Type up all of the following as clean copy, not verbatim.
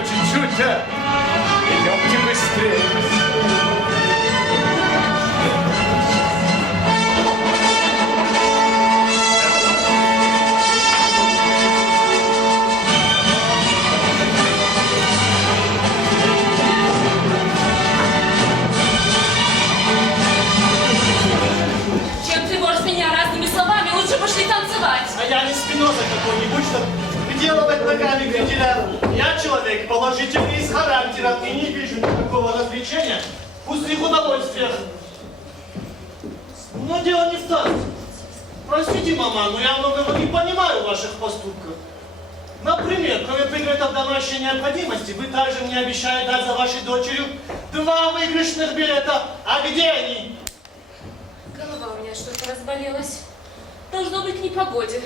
чуть-чуть, а? Идемте быстрее. Чем тревожишь меня разными словами? Лучше пошли танцевать. А я не Спиноза какой-нибудь, чтобы выделывать ногами кренделя. Я человек положительный с характером и не вижу никакого развлечения в пустых удовольствиях. Но дело не в танце. Простите, мама, но я многого не понимаю в ваших поступках. Например, кроме предметов домашней необходимости, вы также мне обещали дать за вашей дочерью 2 выигрышных билета. А где они? Голова у меня что-то разболелась. Должно быть к непогоде.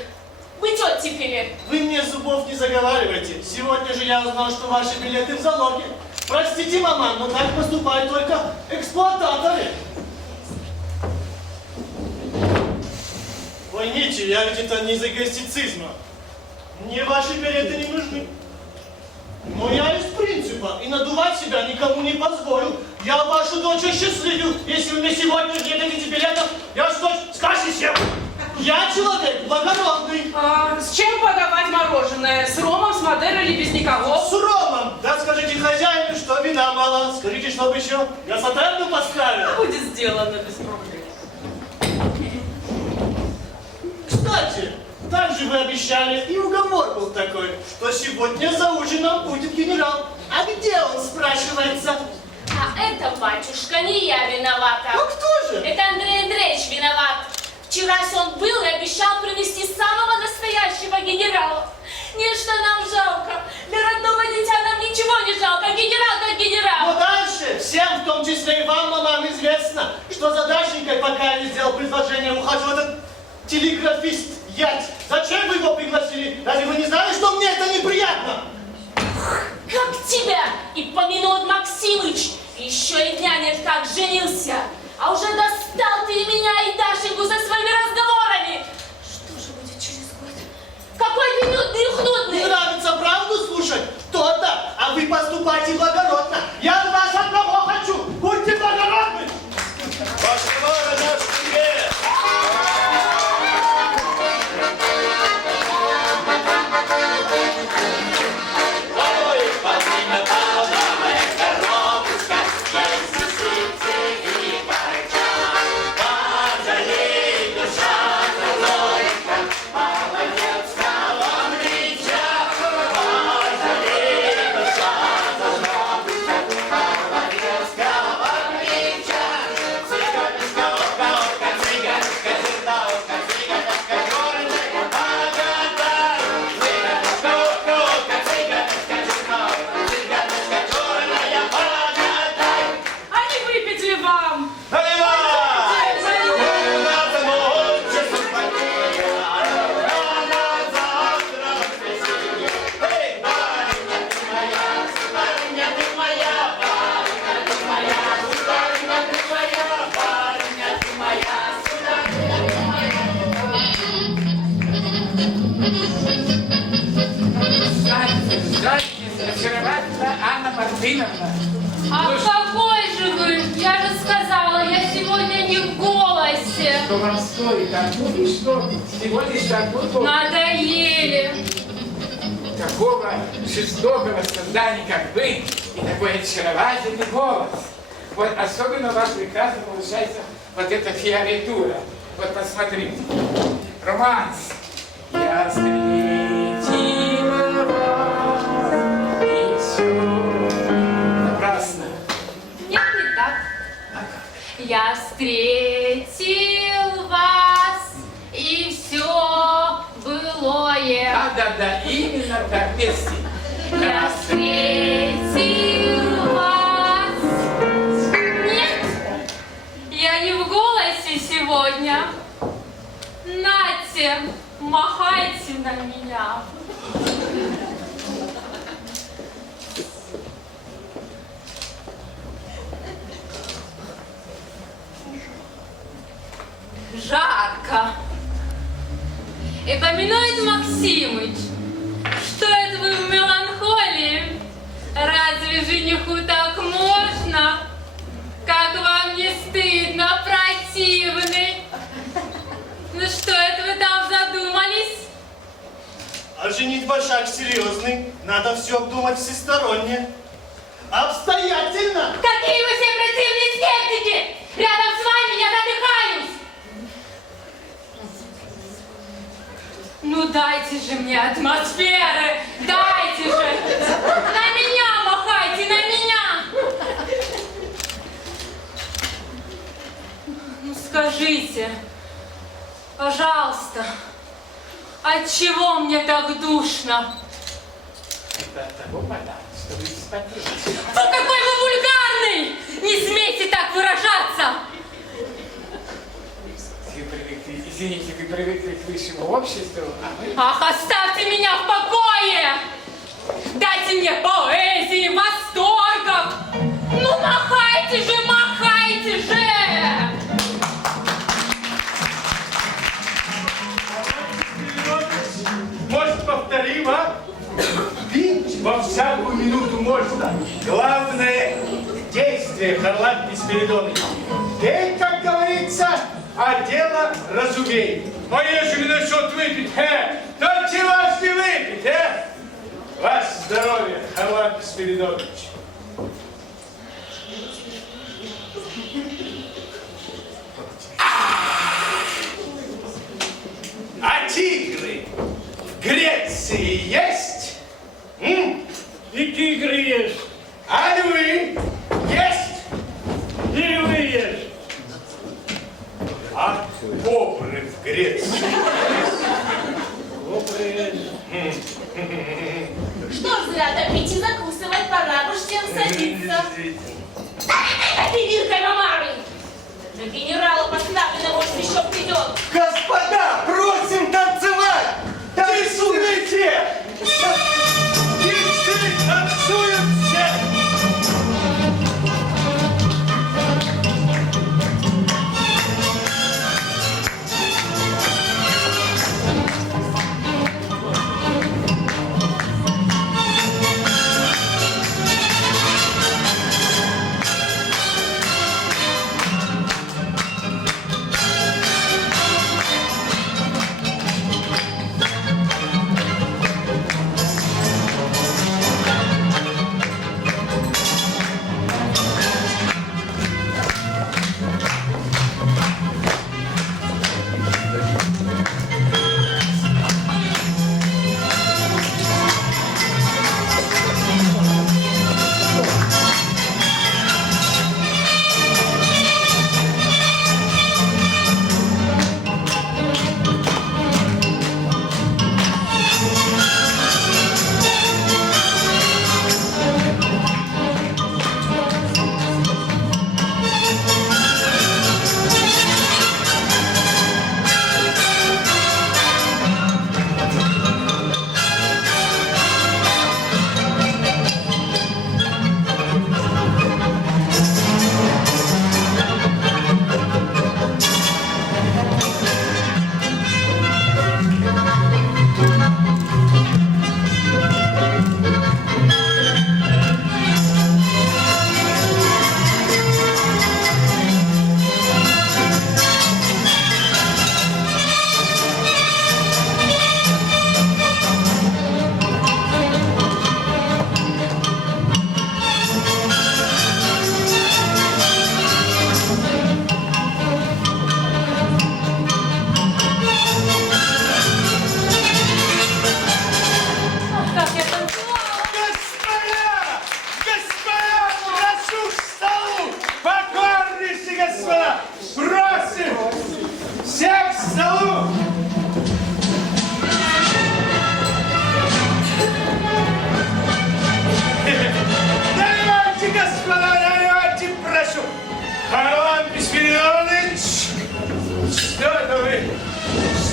Быть оттепели. Вы мне зубов не заговаривайте. Сегодня же я узнал, что ваши билеты в залоге. Простите, мама, но так поступают только эксплуататоры. Поймите, я ведь это не из эгоистицизма. Мне ваши билеты не нужны. Но я из принципа, и надувать себя никому не позволю. Я вашу дочь осчастливлю. Если вы мне сегодня не дадите билетов, я что, скажете? Я человек благородный. С чем подавать мороженое? С ромом, с Мадерой или без никого? С ромом. Да скажите хозяину, что вина мало. Скажите, чтобы еще я сатану поставил. Будет сделано без проблем. Кстати, также вы обещали, и уговор был такой, что сегодня за ужином будет генерал. А где он, спрашивается? А это, батюшка, не я виновата. Ну кто же? Это Андрей Андреевич виноват. Вчера он был и обещал привезти самого настоящего генерала. Нечто нам жалко. Для родного дитя нам ничего не жалко. Генерал как генерал. Но дальше всем, в том числе и вам, мамам, известно, что за Дашенькой, пока я не сделал предложение, ухаживал этот телеграфист Ять. Зачем вы его пригласили? Разве вы не знали, что мне это неприятно? Как тебя и помянут, Максимыч. Еще и дня нет, как женился. А уже достал ты и меня, и Дашеньку со своими разговорами. Что же будет через год? Какой ты нудный и хнудный. Не нравится правду слушать? То-то, а вы поступайте благородно. Я от вас одного хочу. Будьте благородны. Ваше вора, наш привет. А какой же вы? Я же сказала, я сегодня не в голосе. Что вам стоит одну и что всего лишь одну только? Надоели. Такого жестокого создания, как вы, и такой очаровательный голос. Вот особенно у вас прекрасно получается вот эта фиоритура. Вот посмотрите. Романс. Я встретила вас, и все. Напрасно. Нет, не так. Я встретил вас, и все былое. Да, именно так, вместе. Я встретил вас. Нет, я не в голосе сегодня. Нате, махайте на меня. Жарко. И помянует Максимыч, что это вы в меланхолии? женитьба шаг серьезный. Надо все обдумать всесторонне. Обстоятельно. Какие вы все противные скептики! Рядом с вами я задыхаюсь! Ну дайте же мне атмосферы! Дайте же! На меня махайте, на меня! Ну скажите, пожалуйста, отчего мне так душно? Это от того, мадам, что вы вспотели. Фу, какой вы вульгарный! Не смейте так выражаться! Извините, вы привыкли к высшему обществу, а мы... Ах, оставьте меня в покое! Дайте мне поэзии, восторгов! Ну махайте же, махайте же! Может, повторим, а? Пить во всякую минуту можно. Главное — действие, Харлан Спиридонович. Пей, как говорится, а дело разумей. А если насчет выпить, то чего ж не выпить, Ваше здоровье, Харлан Спиридонович. А тигры в Греции есть? М? И тигры есть, А львы есть? и львы есть. А кобры в Греции? Кобры есть. Что ж зря топить и закусывать, пора бы всем садиться. Ты вилкой мамары! Для генерала поставлено, может, еще придет. Господа, просим танцевать! Танцуйте! Птицы танцуют все!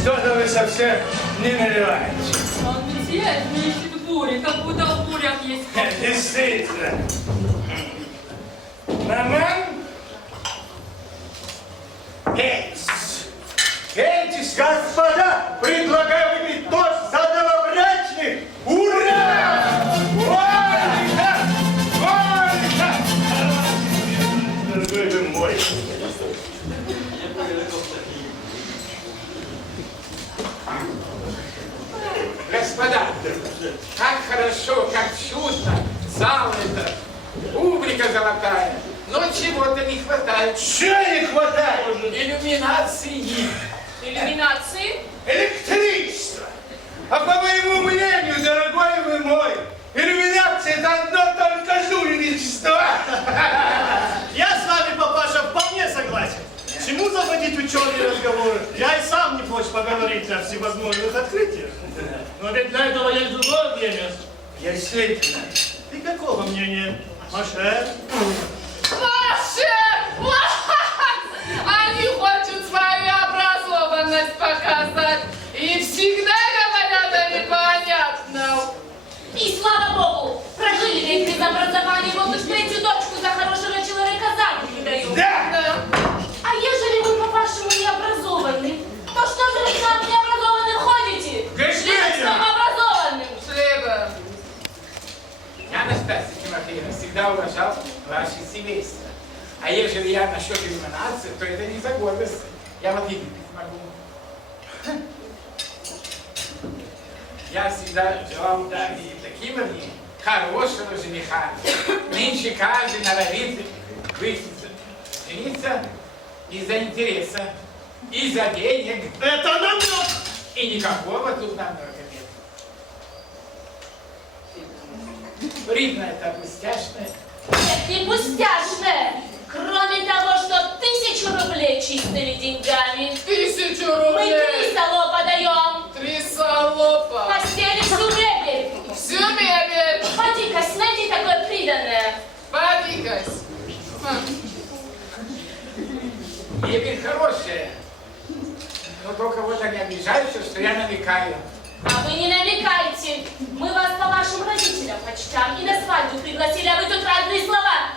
Что-то вы совсем не наливаете. Он здесь ищет бури, как будто в бурях есть. Действительно. Маман? Пейтесь, господа! Предлагаю выпить тост за новобрачных! Ура! Ольга! Ольга! Дорогой вы мой! Господа, зал это, публика золотая. Но чего-то не хватает. Чего не хватает? Иллюминации. Иллюминации? Электричество. А по моему мнению, дорогой вы мой, иллюминация это одно только жульничество. Я с вами, папаша, вполне согласен. Чему заводить ученые разговоры? Я и сам не прочь поговорить о всевозможных открытиях. Но ведь для этого есть другое время. Действительно. Ты какого мнения, Маше? Маше! Они хотят свою образованность показать. И всегда говорят о непонятном. И слава Богу, прожили ведь без образования, вот уж третью дочку за хорошего человека замуж выдают. Да! А ежели вы, по-вашему, необразованный, то что же вы к нам необразованным ходите? Грешите! С самообразованным. Хлеба. Я, Анастасия Тимофеевна, всегда уважал ваше семейство. А ежели я насчет иллюминации, то это не за гордость. Я вот и выпить могу. Я всегда желал удачи таким мне, хорошего жениха. Нынче каждый норовит жениться из-за интереса, из-за денег. Это намек! И никакого тут намека нет. Видно, это пустяшное. Нет, не пустяшное. Кроме того, что 1000 рублей чистыми деньгами. 1000 Мы рублей. 3 салопа даем. 3 салопа. Постели всю мебель. Всю мебель. Поди-ка, найди такое приданное. Подвигайся. Мебель хорошая. Но только вот они обижаются, что я намекаю. А вы не намекайте. Мы вас по вашим родителям почитаем и на свадьбу пригласили, а вы тут разные слова.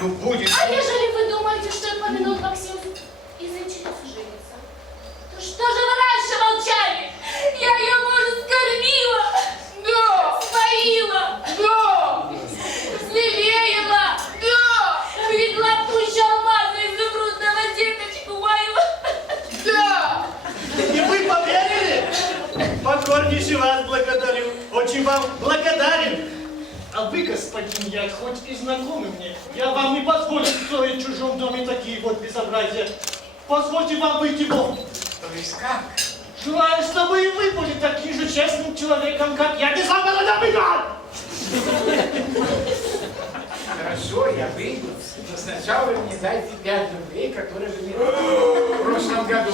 Ну будет. А ежели вы думаете, что я помянул Максим из-за интереса женится, то что же вы раньше молчали? Я ее, может, скормила, Да. споила, Да. взлелеяла, Да. привезла пущу алмаза изумрудного деточку мою. Да. И вы поверили? Покорнейше вас благодарю. Очень вам благодарен. А вы, господин Яд, хоть и знакомы мне, я вам не позволю строить в чужом доме такие вот безобразия. Позвольте вам выйти вон. То есть как? Желаю, чтобы и вы были таким же честным человеком, как я. Не забыла добегать! Хорошо, я выйду. Но сначала вы мне дайте 5 рублей, которые вы мне в прошлом году.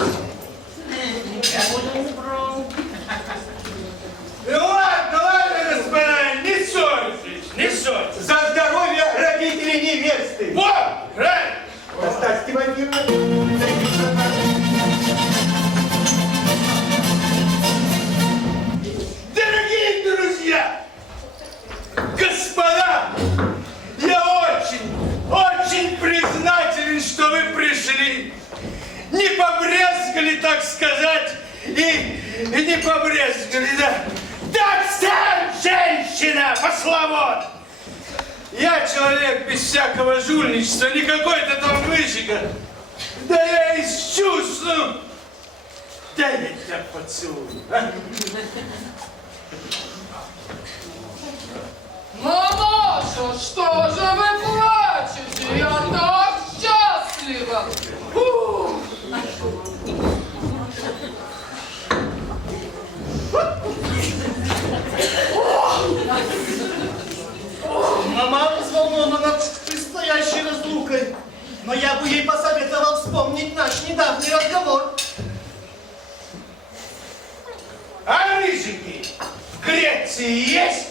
Ну ладно, господа, не ссорьтесь, не ссорьтесь. За здоровье родителей невесты! Вот, правильно. Настасья Тимофеевна, Дорогие друзья, господа, я очень признателен, что вы пришли. Не побрезгали, так сказать, и не побрезгали, да. Так стань, женщина, пошла вон. Я человек без всякого жульничества, не какой-то там мышика. Да я из чувств, ну. Дай я тебя поцелую, а? Мамаша, что же вы плачете? Я так счастлива. Фу. Мама взволнована предстоящей разлукой. Но я бы ей посоветовал вспомнить наш недавний разговор. А рыжики в Греции есть?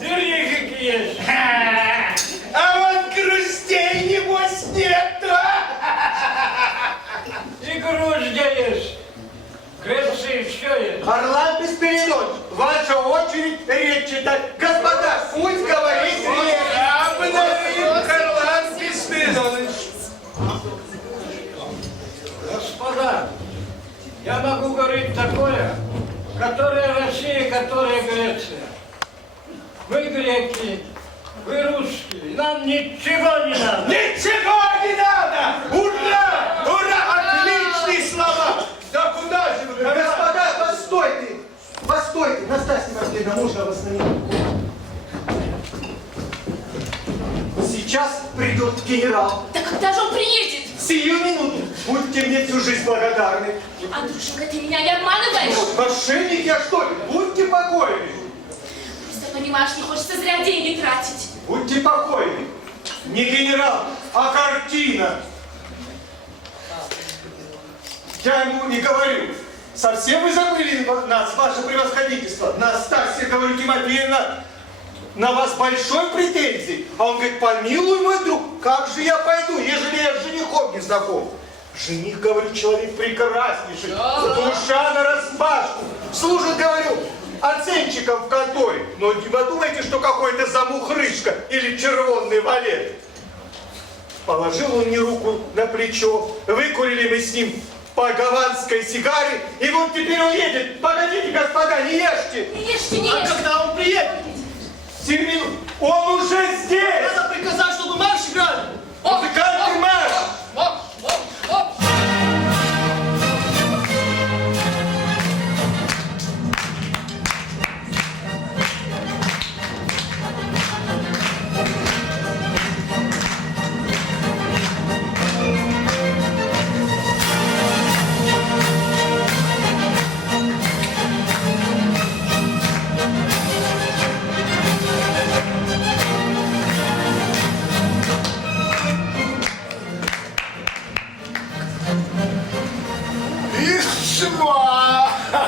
Рыжик есть. А вот груздей, небось, нету. И груздя есть. В Греции все есть. Орлан Беспиридонович, ваша очередь речь читать. Господа, пусть говорит речь. Обновим Харлан Беспиридонович. Господа, я могу говорить такое, которое Россия, которая Греция. Вы греки, вы русские, нам ничего не надо. Ничего не надо! Ура! Ура! Отличные слова! Да куда же вы? Господа, постойте! Постойте! Настасья Тимофеевна, можно вас на минуту? Сейчас придет генерал. Да когда же он приедет? Сию минуту. Будьте мне всю жизнь благодарны. Андрюшенька, ты меня не обманываешь? Мошенник я что ли? Будьте покойны. Просто понимаешь, не хочется зря деньги тратить. Будьте покойны. Не генерал, а картина. Я ему не говорю. Совсем вы забыли нас, ваше превосходительство? Настасья, говорю, Тимофеевна, на вас большой претензий. А он говорит, помилуй, мой друг, как же я пойду, ежели я с женихом не знаком? Жених, говорю, человек прекраснейший, душа нараспашку. Служит, говорю, оценщиком в конторе. Но не подумайте, что какой-то замухрышка или червонный валет. Положил он мне руку на плечо, выкурили мы с ним по гаванской сигаре, и вот теперь он едет. Погодите, господа, не ешьте. Не ешьте, не А ешьте. когда он приедет? Сирмин, он уже здесь. Надо приказать, чтобы марш играли. Музыкальный марш.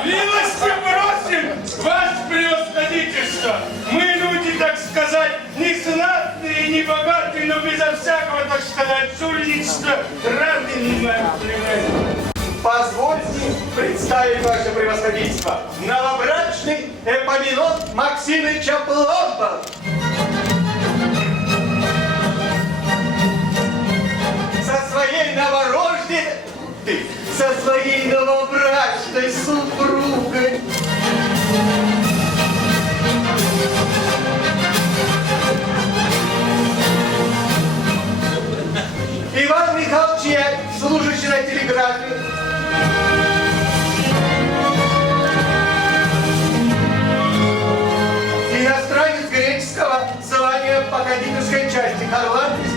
Милости просим, ваше превосходительство. Мы люди, так сказать, не знатные, не богатые, но безо всякого, так сказать, жульничества, рады не можем. Позвольте представить ваше превосходительство. Новобрачный Эпоминон Максимыч Пломба. Со своей новорожденной, со своей новобрачной супругой. Иван Михайлович Яй, служащий на телеграфе. Иностранец греческого звания по кондитерской части. Харлан из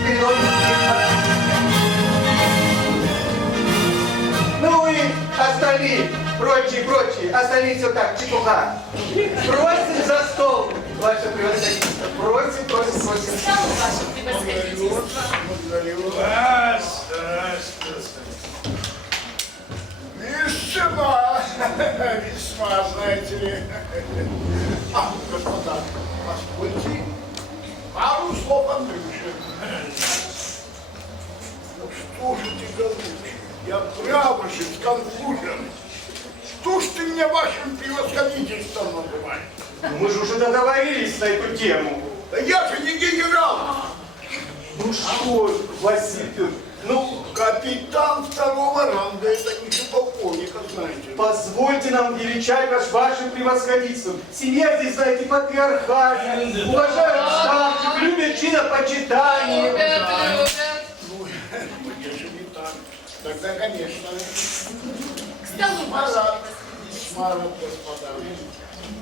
Ну и остальные, прочие, остальные все так, чепуха. Просим за стол, ваше превосходительство. Просим. Стол, ваше превосходительство. Весьма, знаете ли. Господа, позвольте пару слов Андрюше. Ну что же ты, голубчик, я право же сконфужен. Что ж ты меня вашим превосходительством называешь? Мы же уже договорились на эту тему. Да я же не генерал. Ну что, Василий Петрович, капитан второго ранга, это не полковника, знаете. Позвольте нам величать ваше превосходительство. Семья здесь, знаете, патриархальная, уважают старших, любят чинопочитание. Ну, если так, тогда, конечно, К столу, ваше превосходительство. марат, господа.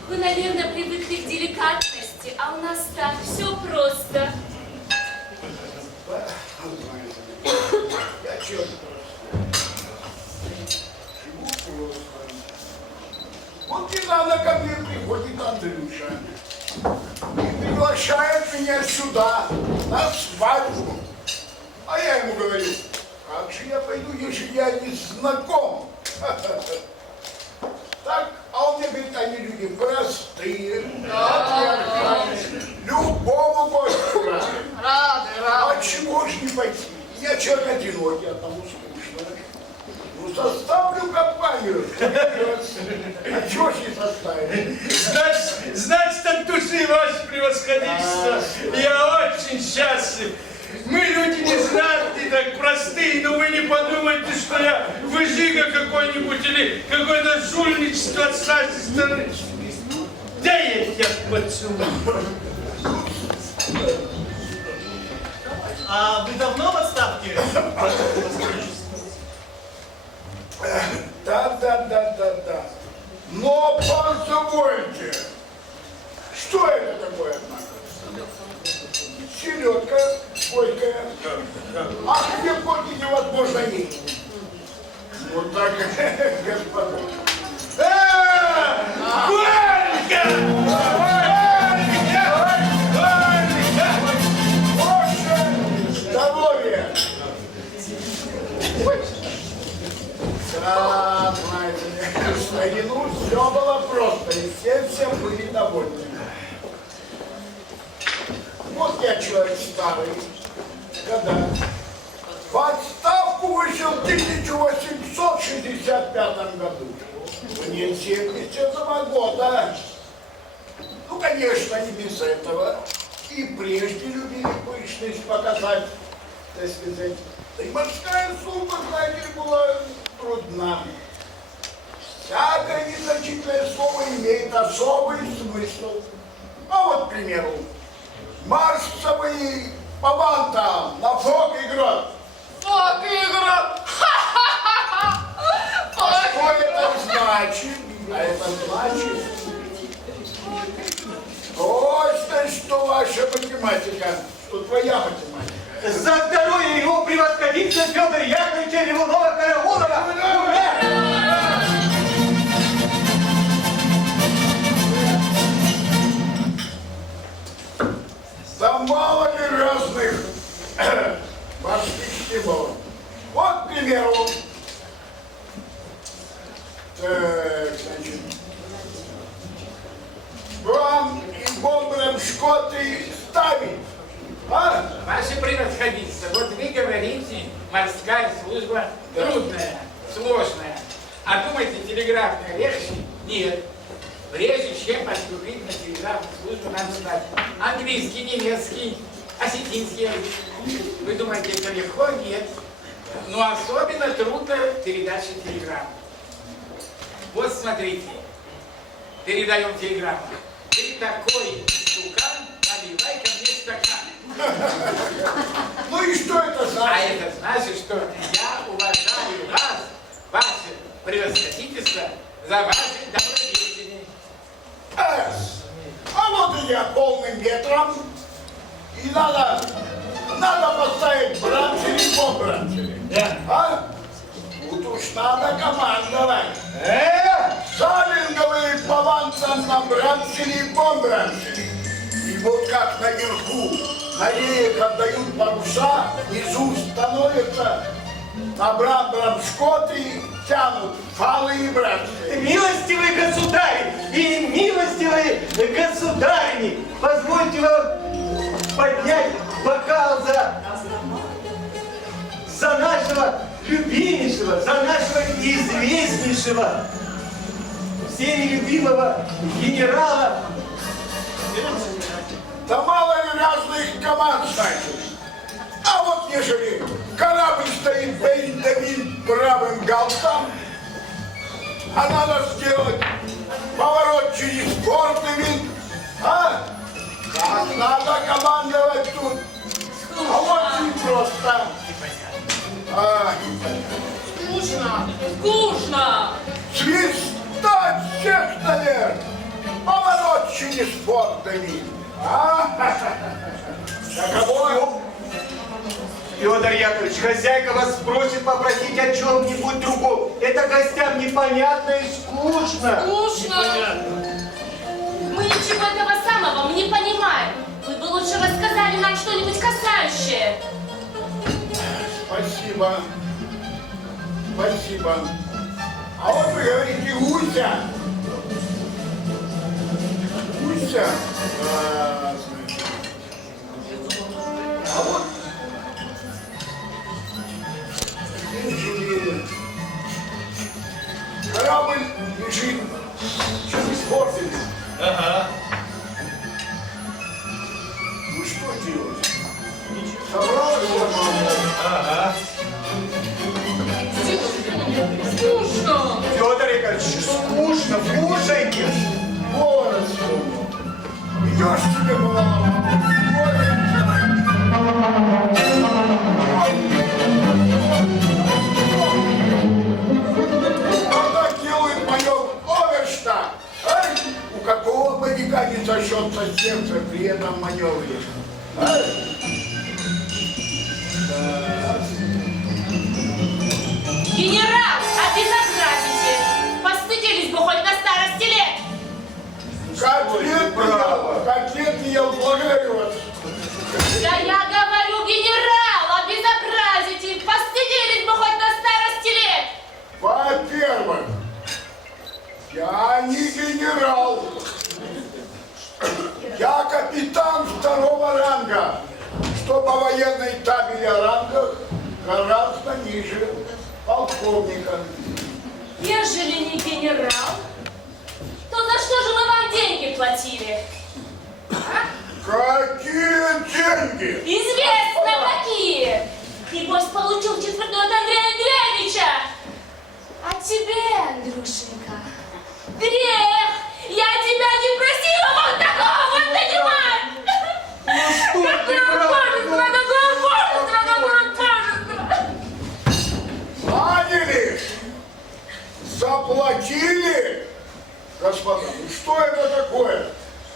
Вы, наверное, привыкли к деликатности, а у нас так все просто. Я честно живу просто. Вот недавно ко мне приходит Андрюша и приглашает меня сюда на свадьбу. А я ему говорю, как же я пойду, если я не знаком? Так, а он мне говорит, они люди простые, патриархальные, любому гостю рады. А чего ж не пойти? Я человек одинокий, одному скучно. Ну, составлю компанию. А чего ж не составить? Значит, от души, ваше превосходительство, я очень счастлив. Мы люди незнатные, так простые, но вы не подумайте, что я выжига какой-нибудь или какое-то жульничество от нашей стороны. Да я тебя поцелую. А вы давно в отставке? Да. Но позвольте, что это такое, однако? Селедка, А где коки невозможно есть. Вот так, господа. Валька! Здоровье! Да, знаете, в старину все было просто, и все всем были довольны. Вот я человек старый, года. В отставку вышел в 1865 году. Мне 72 года. Ну, конечно, не без этого. И прежде любили пышность показать, так сказать. Да и морская служба, знаете ли, была трудна. Всякое незначительное слово имеет особый смысл. А вот, к примеру, марсовый паван на фок играть. Фок игра! А что это значит? А это значит, точно, что ваша математика, что твоя математика. За здоровье его превосходительства Федора Яковлевича Левунова-Караулова! Да мало ли разных морских стимулов. Вот, к примеру, так, значит, вам и бомбером шкоты ставить, а? Ваше превосходительство, вот вы говорите, морская служба трудная, сложная. А думаете, телеграфная легче? Нет. Прежде чем поступить на телеграфную службу, надо знать английский, немецкий, осетинский язык. Вы думаете, это легко? Нет. Но особенно трудно передача телеграммы. Вот смотрите, передаем телеграмму. Ты такой стукан, наливай ко мне стакан. Ну и что это А значит? это значит, что я уважаю вас, ваше превосходительство, за ваши добродетели. А вот и я полным ветром. И надо поставить бранчери по бранчери. Да. А? Тут уж надо командовать. Салинговые паванцам на бранчери по бранчери. И вот как наверху на реях отдают паруса, внизу становятся на брамбрам-шкоты, тянут фалы и бранчери. Милостивый государь и милостивые государыни, позвольте вам поднять бокал за нашего любимейшего, за нашего известнейшего, всеми любимого генерала. Да мало ли разных команд, знаете. А вот ежели корабль стоит перед правым галстом, а надо сделать поворот через бортный винт, а? Как надо командовать тут? А очень просто. Скучно! Скучно! Свистать всех наверх! Поворот через бортный винт. Каково? Федор Яковлевич, хозяйка вас просит попросить о чем-нибудь другом. Это гостям непонятно и скучно. Скучно! Мы ничего этого самого не понимаем. Вы бы лучше рассказали нам что-нибудь касающее. Спасибо. Спасибо. А вот вы говорите гуся. Гуся. Значит. А вот ежели корабль лежит через бортик. Ага. Ну что делать? Собрал его? Ага. Скучно! Федор Яковлевич, скучно, слушайте. Город вспомнил. Идешь тебе была. Когда делают маневр оверштаг, у какого моряка не зашьется сердце при этом маневре? А? Да. по военной табели о рангах гораздо ниже полковника. Ежели не генерал, то за что же мы вам деньги платили? А? Какие деньги? Известно какие! Небось получил четвертную от Андрея Андреевича! А тебе, Андрюшенька, грех! Я тебя не просила вот такого вот нанимать! Какое божество! Наняли? Заплатили? Господа, ну что это такое?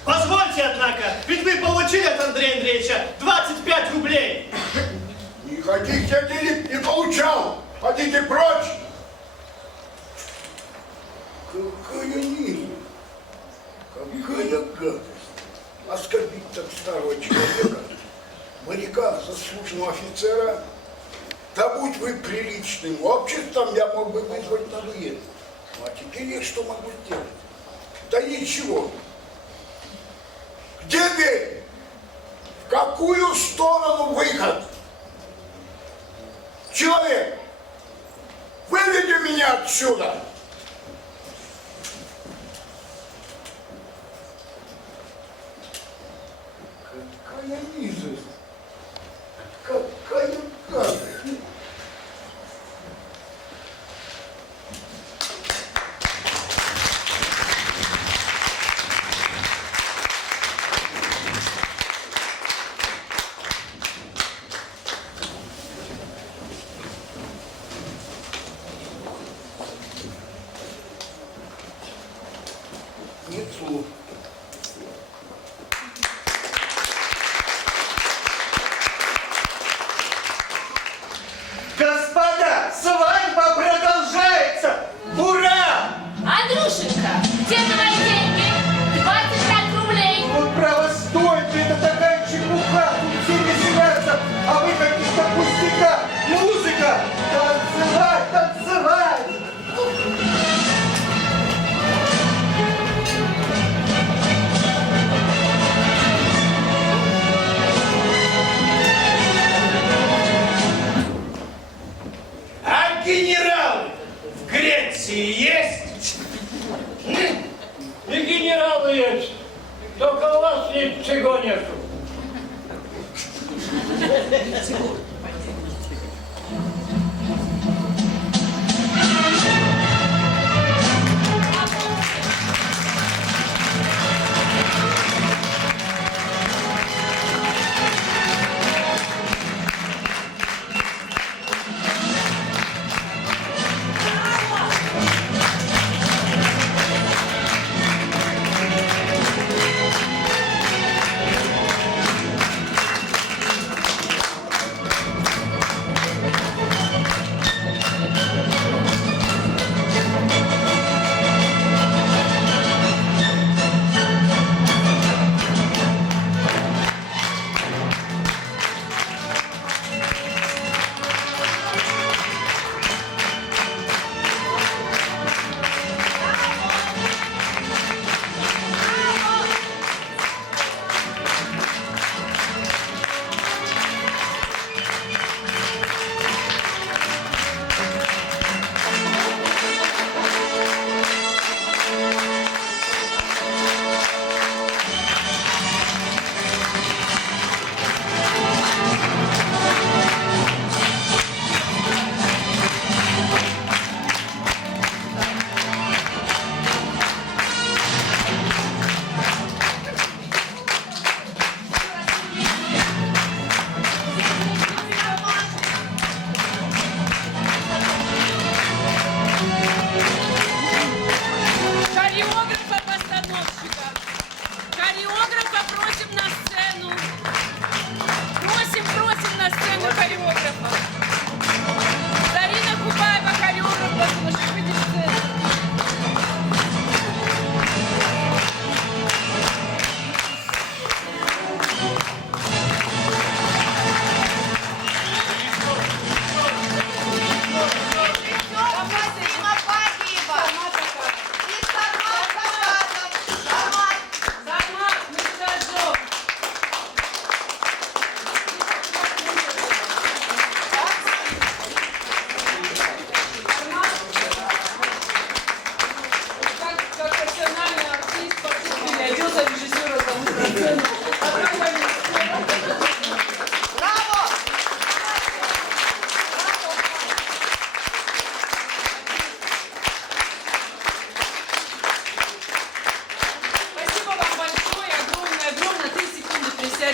Позвольте, однако, ведь вы получили от Андрея Андреевича 25 рублей. Никаких я денег не получал. Ходите прочь. Какая низость. Какая гадость. Оскорбить так старого человека, моряка, заслуженного офицера. Да будь вы приличным обществом, я мог бы вызвать на дуэль. Ну, а теперь я что могу сделать? Да ничего. Где дверь? В какую сторону выход? Человек, выведи меня отсюда! Какая низость! Какая гадость! Нет слов. Господа, свадьба продолжается! Ура! Андрюшенька, где твои деньги? 25 рублей! Вот право, стойте, это такая чепуха, тут все веселятся, а вы каких-то пустяка, музыка, танцевать, танцевать! А генералы в Греции есть? И генералы есть. Только у вас ничего нету.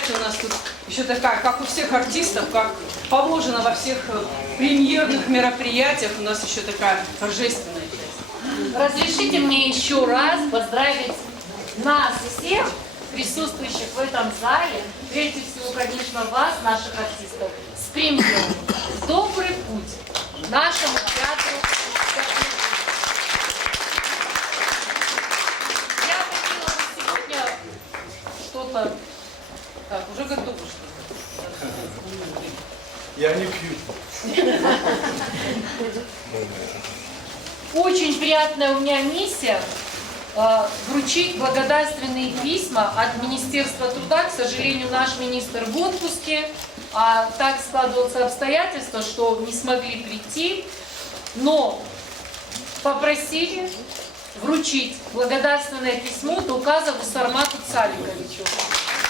мероприятие у нас тут еще такая, как у всех артистов, как положено во всех премьерных мероприятиях, у нас еще такая торжественная часть. Разрешите мне еще раз поздравить нас всех, присутствующих в этом зале, прежде всего, конечно, вас, наших артистов, с премьером. Добрый путь нашему театру. Я хотела бы сегодня что-то... Так, уже готово что-то. Я не пью. Очень приятная у меня миссия вручить благодарственные письма от Министерства труда. К сожалению, наш министр в отпуске, а так складываются обстоятельства, что не смогли прийти, но попросили вручить благодарственное письмо Туказову Сармату Цаликовичу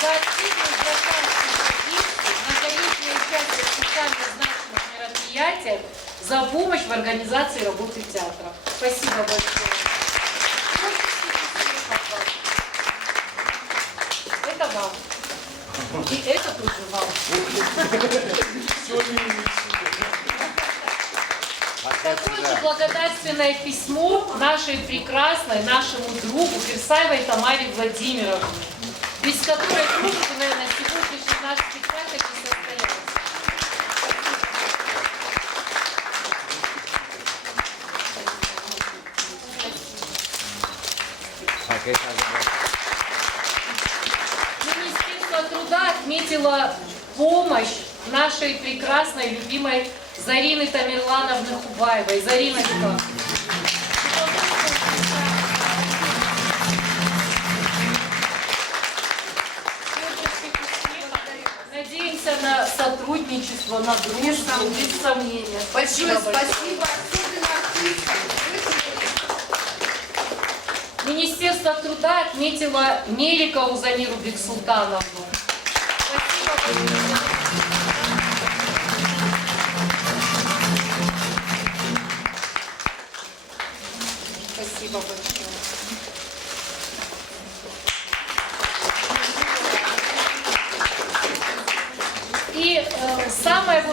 за активную гражданскую позицию, многолетнее участие в социально значимых мероприятиях, за помощь в организации работы театра. Спасибо большое. Это вам. И это тоже вам. Такое же благодарственное письмо нашей прекрасной, нашему другу Персаевой Тамаре Владимировне, без которой трудно, наверное, сегодняшний наш спектакль не состоялся. Министерство труда отметило помощь нашей прекрасной, любимой Зарины Тамерлановны Хубаевой. Зариночка. Надеемся на сотрудничество, на дружбу, без сомнения. Большое спасибо. Министерство труда отметило Меликову Замиру Бексултановну. Спасибо большое. Спасибо большое. И самое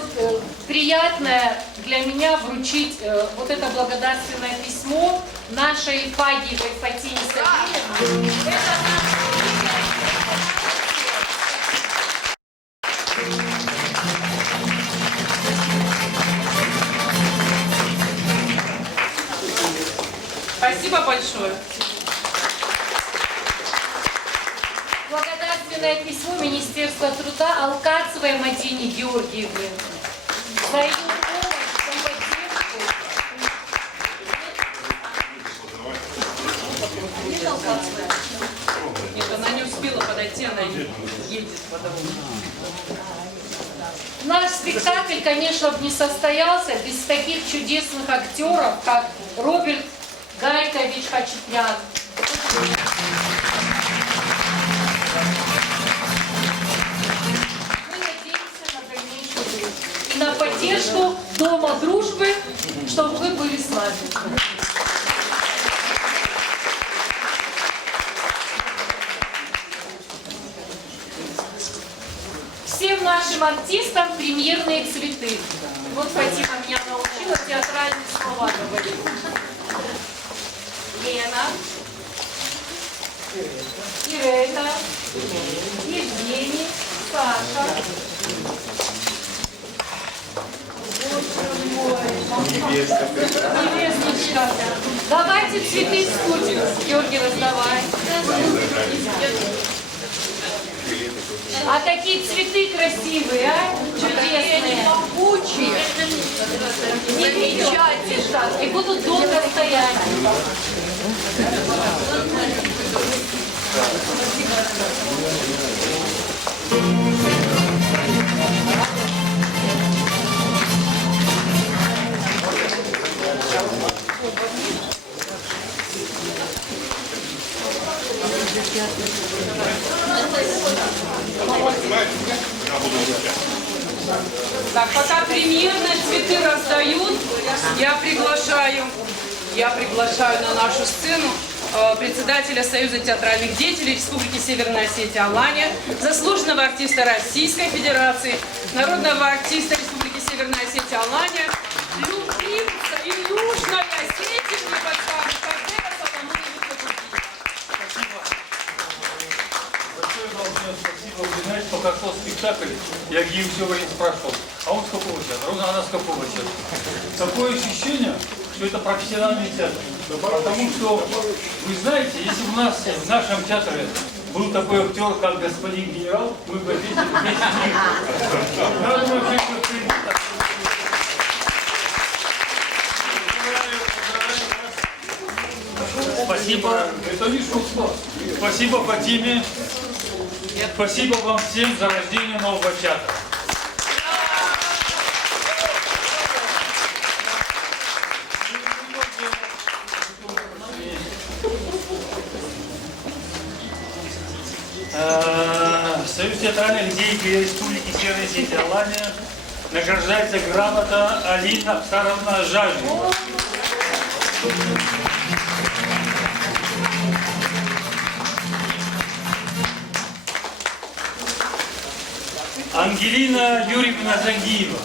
приятное для меня вручить вот это благодарственное письмо нашей Фагиевой Фатине Сергеевне. Это Спасибо большое. благодарственное письмо Министерства труда Алкацевой Мадине Георгиевне за ее помощь, за поддержку. Нет, Алкацевая? Нет, она не успела подойти, она едет по дороге. Наш спектакль, конечно, бы не состоялся без таких чудесных актеров, как Роберт Гайкович Хачатурян. Мы надеемся на дальнейшую жизнь и на поддержку Дома дружбы, чтобы вы были с нами. Всем нашим артистам премьерные цветы. Вот Фатима меня научила театральные слова говорить. Лена, Ирена, Евгений, Саша. Боже мой. Невесточка. Давайте цветы в студию. Георгий, раздавай. А какие цветы красивые, а? Чудесные. Могучие. И будут долго стоять. Так, пока премьерные цветы раздают, я приглашаю на нашу сцену председателя Союза театральных деятелей Республики Северная Осетия Алания, заслуженного артиста Российской Федерации, народного артиста Республики Северная Осетия Алания, любимца и Южной Осетии, мне подскажут, Кадыра Саламона Викторовича. Большое должное спасибо. Вы знаете, пока шел спектакль, я где все время спрашивал, а он с какого часа? Ровно она с какого часа? Такое ощущение, что это профессиональный театр. Потому что, вы знаете, если у нас в нашем театре был такой актер, как господин генерал, мы бы здесь вместе с ним. Спасибо. Это не шутка. Спасибо Фатиме. Спасибо вам всем за рождение нового театра. Союз театральных деятелей Республики Северная Осетия Алания награждается грамота Алина Абсаровна Жажнева. Ангелина Юрьевна Зангиева.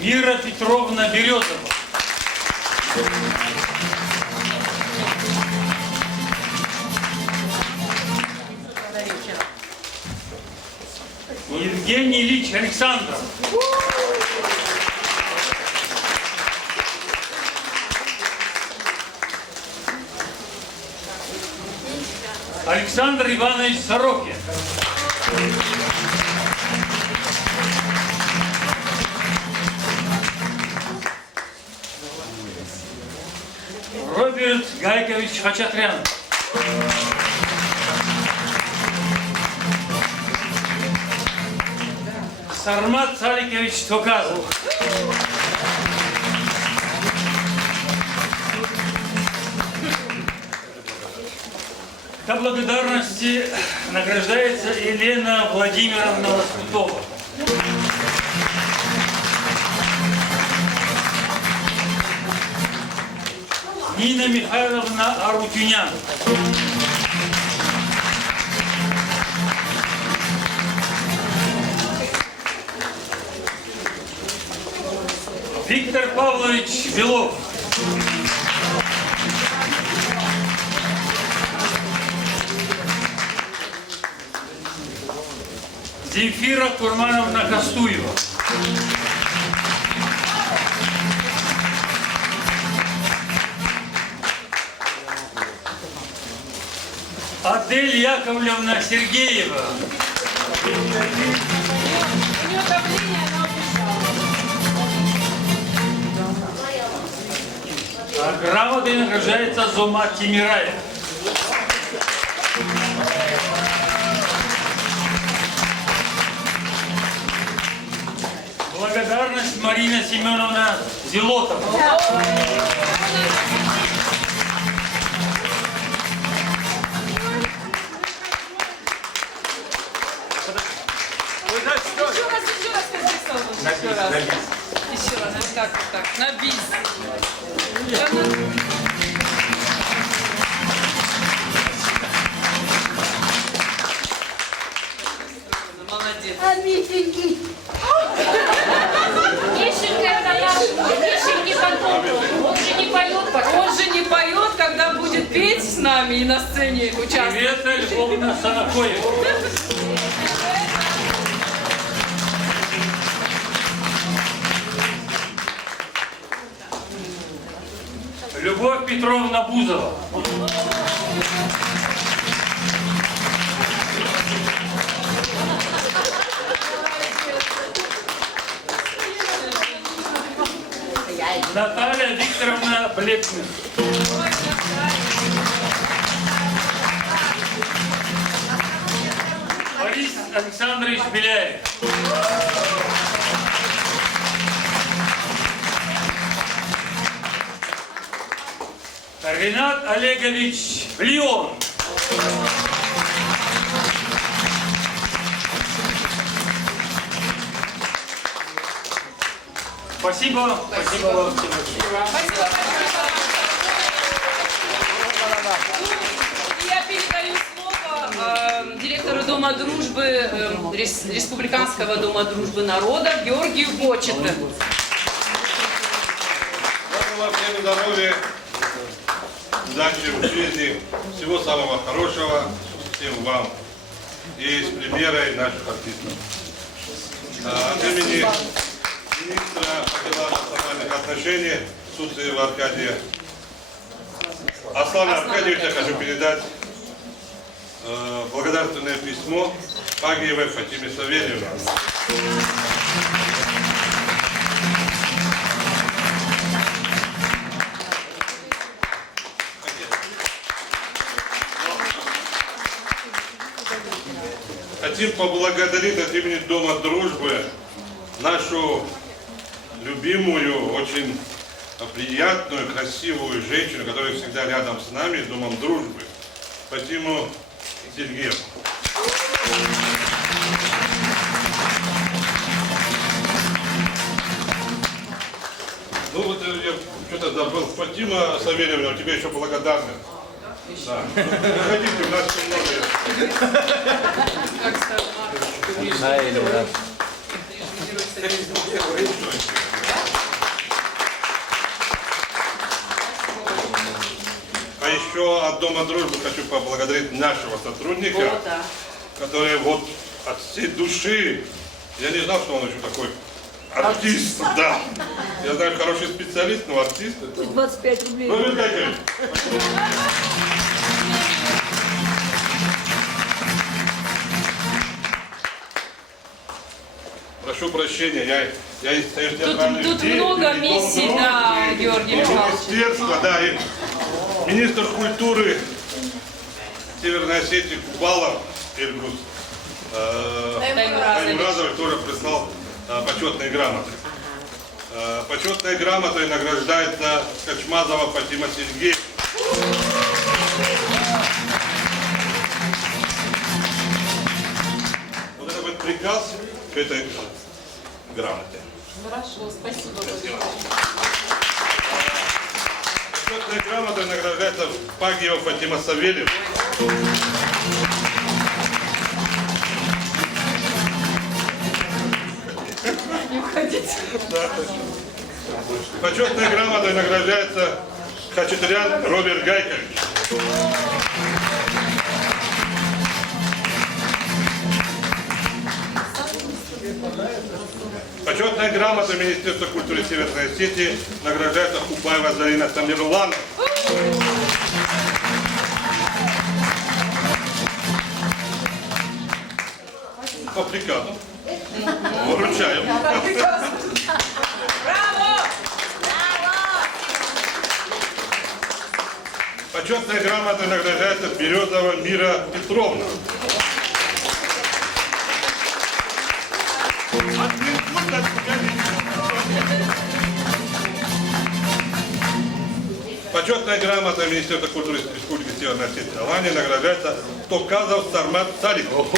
Мира Петровна Березова. Евгений Ильич Александров. Александр Иванович Сорокин. Роберт Гайкович Хачатрян. Сармат Саликович Токазов. Ко благодарности награждается Елена Владимировна Лоскутова. Нина Михайловна Арутюнян. Виктор Павлович Белов. Земфира Курмановна Костуева. Адель Яковлевна Сергеева. А грамотой награждается Зумат Тимираев. Благодарность Марина Семеновна Зелотова. Еще раз, вот так, на бис. Молодец. Мишеньки. Мишенька это наш, Мишеньки потом, он же не поет пока. Он же не поет, когда будет петь с нами и на сцене участвовать. Привет, Львовна Санакоева. Любовь Петровна Бузова. Наталья Викторовна Блетных. Борис Александрович Беляев. Ренат Олегович Леон. Спасибо. Спасибо вам всем. И я передаю слово директору Дома дружбы, Республиканского Дома дружбы народа Георгию Кочету. Вам всем здоровья, удачи в жизни, всего самого хорошего всем вам и с премьерой наших артистов. От имени министра по делам национальных отношений Суцева Аркадия Аслана Аркадьевича хочу передать благодарственное письмо Пагиевой Фатиме Савельевне. Хотим поблагодарить от имени Дома дружбы нашу любимую, очень приятную, красивую женщину, которая всегда рядом с нами, Домом дружбы, Фатиму Сергеевну. Ну вот я что-то забыл. Фатима Савельевна, у тебя еще благодарность. Да. Приходите, у нас еще много. А еще от Дома дружбы хочу поблагодарить нашего сотрудника, который вот от всей души, я не знал, что он еще такой артист, да. Я знаю, хороший специалист, но артист. 25 рублей. Роберт Гайкович. Прошу прощения, я из театральных Тут много миссий, да, Георгий Михайлович. Министерство, да, и министр культуры Северной Осетии Кубалов Эльбрус Таймуразович тоже прислал почетные грамоты. Почетной грамотой награждается Качмазова Фатима Сергеевна. Вот это будет приказ к этой грамоте. Хорошо, спасибо. Почетной грамотой награждается Пагиева Фатима Савельевна. Да. Почетной грамотой награждается Хачатурян Роберт Гайкович. Почетная грамота Министерства культуры Северной Осетии награждается Хубаева Зарина Самирлановна. По приказу. Вручаем. Почетная грамота награждается Березова Мира Петровна. Почетная грамота Министерства культуры Республики Северная Осетия Алания награждается Токазов Сармат Саликов.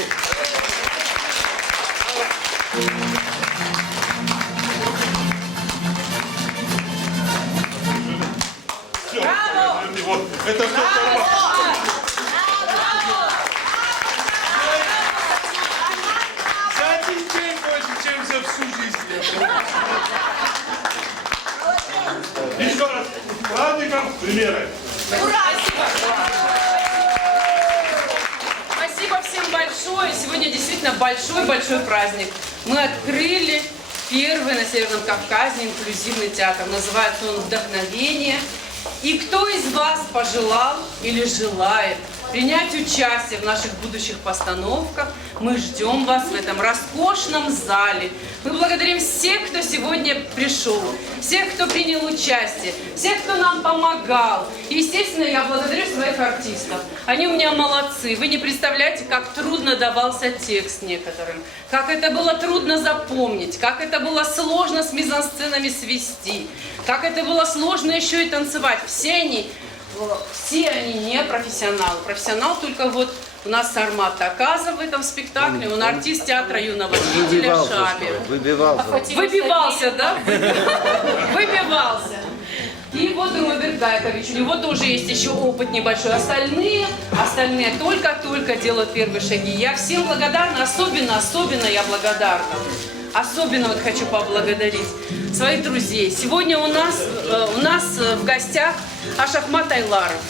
Все. Вот. Это все Сармат. За один день больше, чем за всю жизнь. Еще раз. С праздником, с примерой. Спасибо всем большое. Сегодня действительно большой-большой праздник. Мы открыли первый на Северном Кавказе инклюзивный театр. Называется он «Вдохновение». И кто из вас пожелал или желает принять участие в наших будущих постановках, мы ждем вас в этом роскошном зале. Мы благодарим всех, кто сегодня пришел, всех, кто принял участие, всех, кто нам помогал. И, естественно, я благодарю своих артистов. Они у меня молодцы. Вы не представляете, как трудно давался текст некоторым, как это было трудно запомнить, как это было сложно с мизансценами свести, как это было сложно еще и танцевать. Все они не профессионалы. Профессионал только вот У нас Сармат Аказов в этом спектакле, он артист театра юного зрителя Шаби. Выбивался, да? Выбивался. И вот Роберт Гайкович, у него тоже есть еще опыт небольшой. Остальные только-только делают первые шаги. Я всем благодарна, особенно я благодарна. Особенно вот хочу поблагодарить своих друзей. Сегодня у нас в гостях Ашахмат Айларов.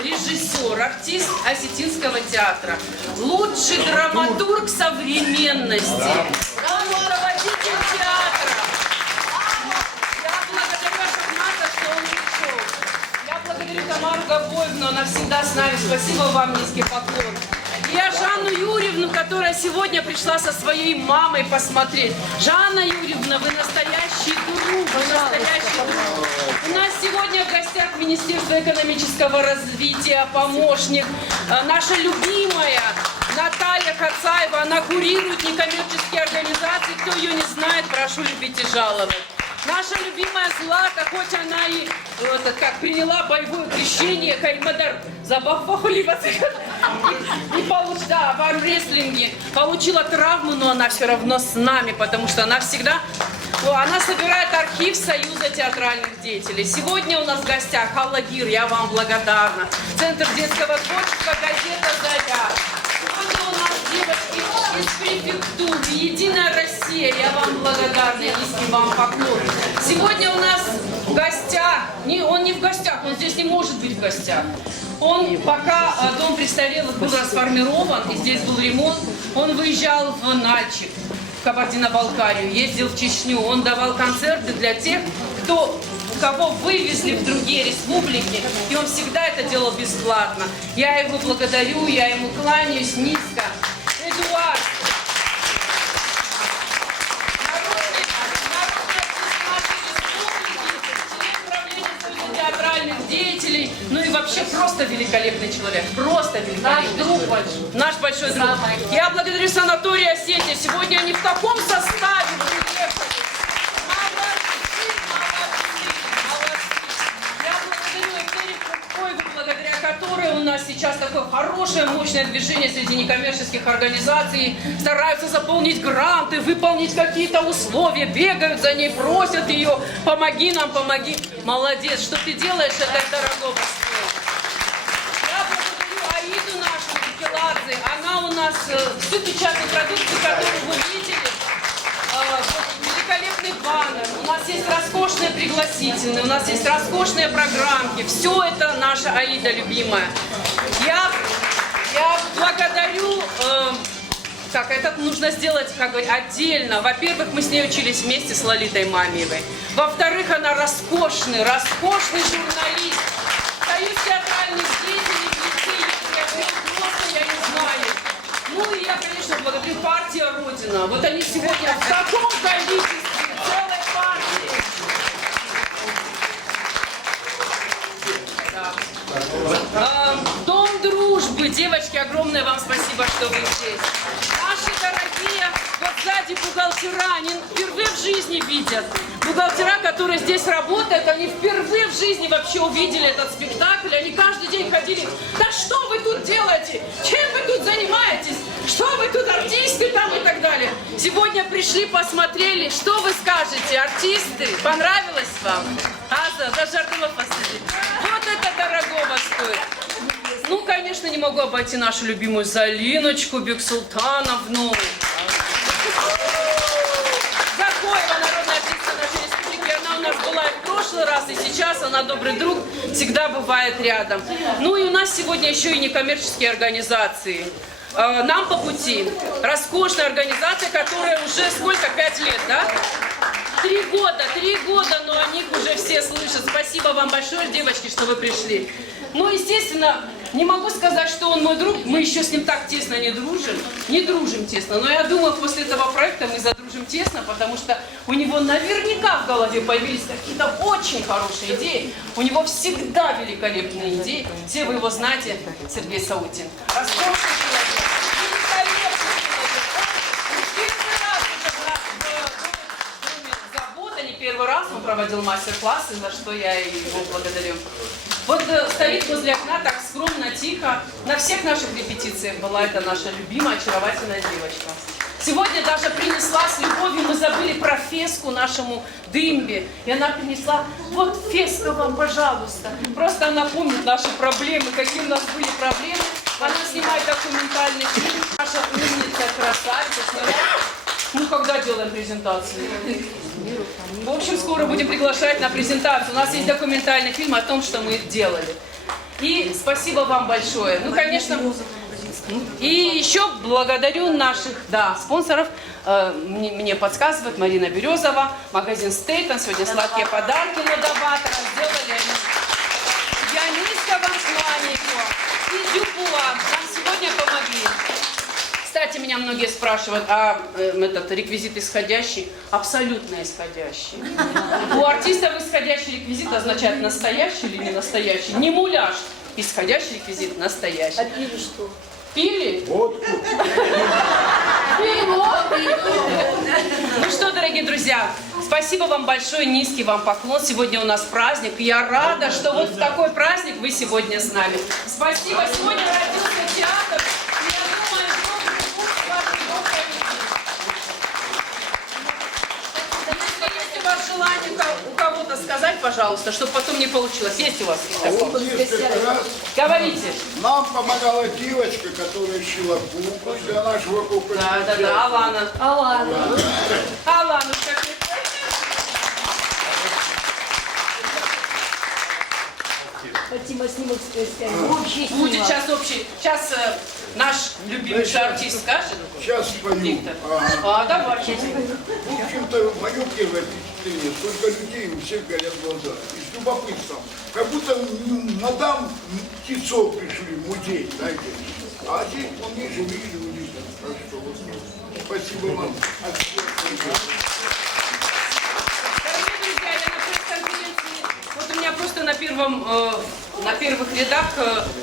Режиссер, артист Осетинского театра, лучший драматург современности, руководитель театра. Я благодарю Ашахмата, что он пришел. Я благодарю Тамару Габоевну, она всегда с нами. Спасибо вам, низкий поклон. Я Жанну Юрьевну, которая сегодня пришла со своей мамой посмотреть. Жанна Юрьевна, вы настоящий друг, У нас сегодня в гостях Министерство экономического развития, помощник, наша любимая Наталья Хацаева, она курирует некоммерческие организации. Кто ее не знает, прошу любить и жаловать. Наша любимая Злата, хоть она и приняла боевое крещение, Каймадар забахвахливаться и получила в армрестлинге, получила травму, но она все равно с нами, потому что она всегда, она собирает архив Союза театральных деятелей. Сегодня у нас в гостях Алла Гир, я вам благодарна. Центр детского творчества, газета «Заря». Сегодня у нас девочки из префектуры, Единая Россия, я вам благодарна, низкий вам поклон. Сегодня у нас в гостях, он не в гостях, он здесь не может быть в гостях. Он, пока дом престарелых был расформирован, и здесь был ремонт, он выезжал в Нальчик, в Кабардино-Балкарию, ездил в Чечню, он давал концерты для тех, кого вывезли в другие республики, и он всегда это делал бесплатно. Я его благодарю, я ему кланяюсь низко. Эдуард, театральных деятелей, ну и вообще просто великолепный человек, просто великолепный. Наш друг большой. Наш большой друг. Я благодарю санаторий Осетия. Сегодня они в таком составе приехали. Благодаря которой у нас сейчас такое хорошее, мощное движение среди некоммерческих организаций, стараются заполнить гранты, выполнить какие-то условия, бегают за ней, просят ее, помоги нам, помоги. Молодец, что ты делаешь, это дорого стоит. Я благодарю Аиду нашу, Кикеладзе, она у нас всю печатную продукцию, которую вы видели, великолепный баннер, у нас есть роскошные пригласительные, у нас есть роскошные программки. Все это наша Аида любимая. Я благодарю, это нужно сделать, как говорить, отдельно. Во-первых, мы с ней учились вместе с Лолитой Мамиевой. Во-вторых, она роскошный журналист. Союз театральных деятелей, я не знаю. Ну и я, конечно, благодарю партия Родина. Вот они сегодня в таком количестве, целой партии. Да. Дом дружбы. Девочки, огромное вам спасибо, что вы здесь. Наши дорогие, вот сзади бухгалтера, они впервые в жизни видят. Бухгалтера, которые здесь работают, они впервые в жизни вообще увидели этот спектакль. Они каждый день ходили: да что вы тут делаете? Чем вы тут занимаетесь? Что вы тут, артисты там и так далее? Сегодня пришли, посмотрели. Что вы скажете, артисты? Понравилось вам? Вот это дорогого стоит. Ну, конечно, не могу обойти нашу любимую Залиночку Бексултановну. Закоева, народная артистка нашей республики. Она у нас была и в прошлый раз, и сейчас. Она добрый друг, всегда бывает рядом. Ну и у нас сегодня еще и некоммерческие организации. Нам по пути. Роскошная организация, которая уже сколько? 5 лет, да? 3 года, но о них уже все слышат. Спасибо вам большое, девочки, что вы пришли. Ну, естественно, не могу сказать, что он мой друг. Мы еще с ним так тесно не дружим тесно. Но я думаю, после этого проекта мы задружим тесно, потому что у него наверняка в голове появились какие-то очень хорошие идеи. У него всегда великолепные идеи. Все вы его знаете, Сергей Саутин. Роскошный человек. первый раз, он проводил мастер-классы, за что я его благодарю. Вот стоит возле окна так скромно, тихо. На всех наших репетициях была эта наша любимая, очаровательная девочка. Сегодня даже принесла с любовью, мы забыли про феску нашему Дымбе. И она принесла, вот феска вам, пожалуйста. Просто она помнит наши проблемы, какие у нас были проблемы. Она снимает документальный фильм. Наша умница, красавица сняла. Ну, когда делаем презентацию? В общем, скоро будем приглашать на презентацию. У нас есть документальный фильм о том, что мы делали. И спасибо вам большое. Ну, конечно, и еще благодарю наших, спонсоров. Мне подсказывает Марина Березова, магазин Стейтон. Сегодня сладкие подарки лодоватора сделали они. Я низко вам кланяю. И Дюбуа нам сегодня помогли. Кстати, меня многие спрашивают, а этот реквизит исходящий? Абсолютно исходящий. У артистов исходящий реквизит означает настоящий или не настоящий. Не муляж. Исходящий реквизит настоящий. А пили что? Пили? Водку. Ну что, дорогие друзья, спасибо вам большое, низкий вам поклон. Сегодня у нас праздник. Я рада, что вот в такой праздник вы сегодня с нами. Спасибо. Сегодня родился театр. И я думаю, что если есть у вас желание у кого-то сказать, пожалуйста, чтобы потом не получилось. Есть у вас? Вот несколько раз Говорите. нам помогала девочка, которая шила куклу для нашего кукольного театра. Да, Алана. Аланушка. Будет сейчас общий. Сейчас наш любимый артист скажет. Сейчас спою. Виктор. Ага. Давай. В общем-то, мое первое впечатление, сколько людей, у всех горят глаза. И с любопытством. Как будто на дам птицов пришли в музей, знаете. А здесь вполне живые люди. Так что вот, спасибо вам. Дорогие друзья, я на пресс-конференции, вот у меня просто на первых рядах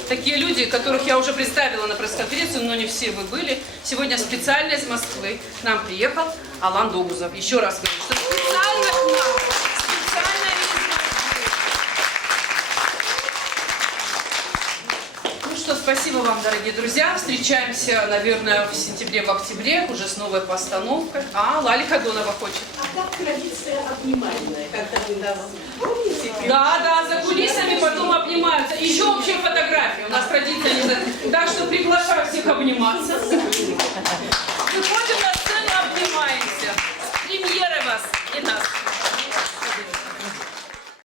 такие люди, которых я уже представила на пресс-конференцию, но не все вы были. Сегодня специально из Москвы к нам приехал Алан Догузов. Еще раз говорю, что специально к нам, специально из Москвы. Ну что, спасибо вам, дорогие друзья. Встречаемся, наверное, в сентябре, в октябре, уже с новой постановкой. Лали Ходонова хочет. А как традиция обнимальная, когда вы нас помните? Да, за кулисами потом обнимаются. Еще общая фотография. У нас традиция не за... Так что приглашаю всех обниматься. Выходим на сцену, обнимаемся. Премьера вас.